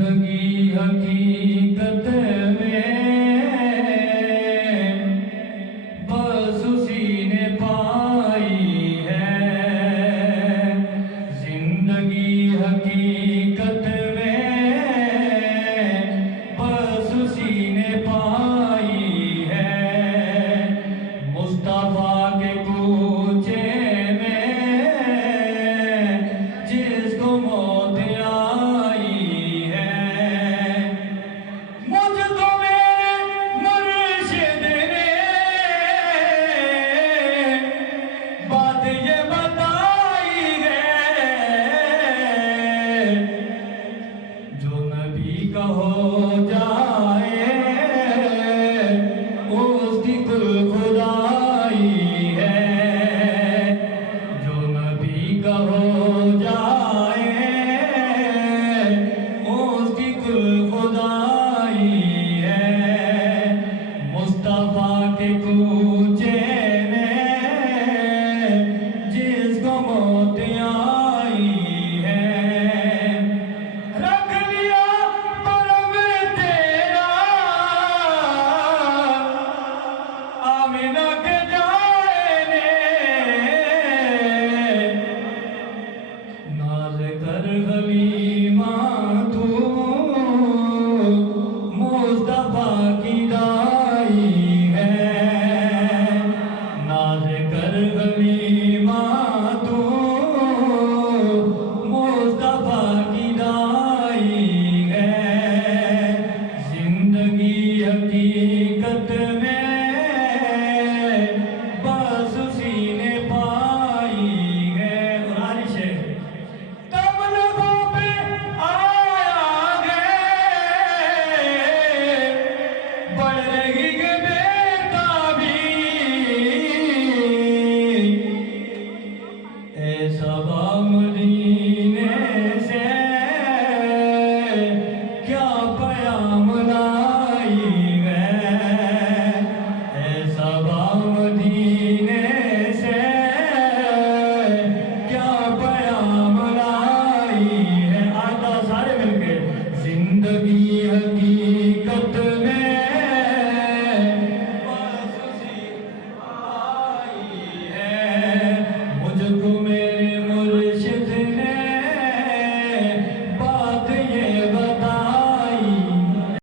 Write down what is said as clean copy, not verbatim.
زندگی حقیقت میں بس اسی نے پائی ہے، زندگی حقیقت میں بس اسی نے پائی ہے، مصطفیٰ کے کوچے میں جس کو موت آئی ہے، مجھ کو میرے مرشد نے بات یہ بتائی ہے، جو نبی کا ہو جائے اس کی کل خدائی ہے، جو نبی کا ہو جائے اس کی کل خدائی ہے، مصطفیٰ کے کوچے میں جس کو موت آئی ہے، رکھ لیا پرم تیرا آمنہ کے جائے نے، ناز کر حلیمہ تو مصطفیٰ کی دائی ہے، ناز کر حلیمہ تو مصطفیٰ کی دائی ہے، زندگی حقیقت میں بس اسی نے پائی ہے، قرآن شیخ تب لبوں پہ آیا ہے، بڑھ رہی ہے بیتابی، ایسا بامدی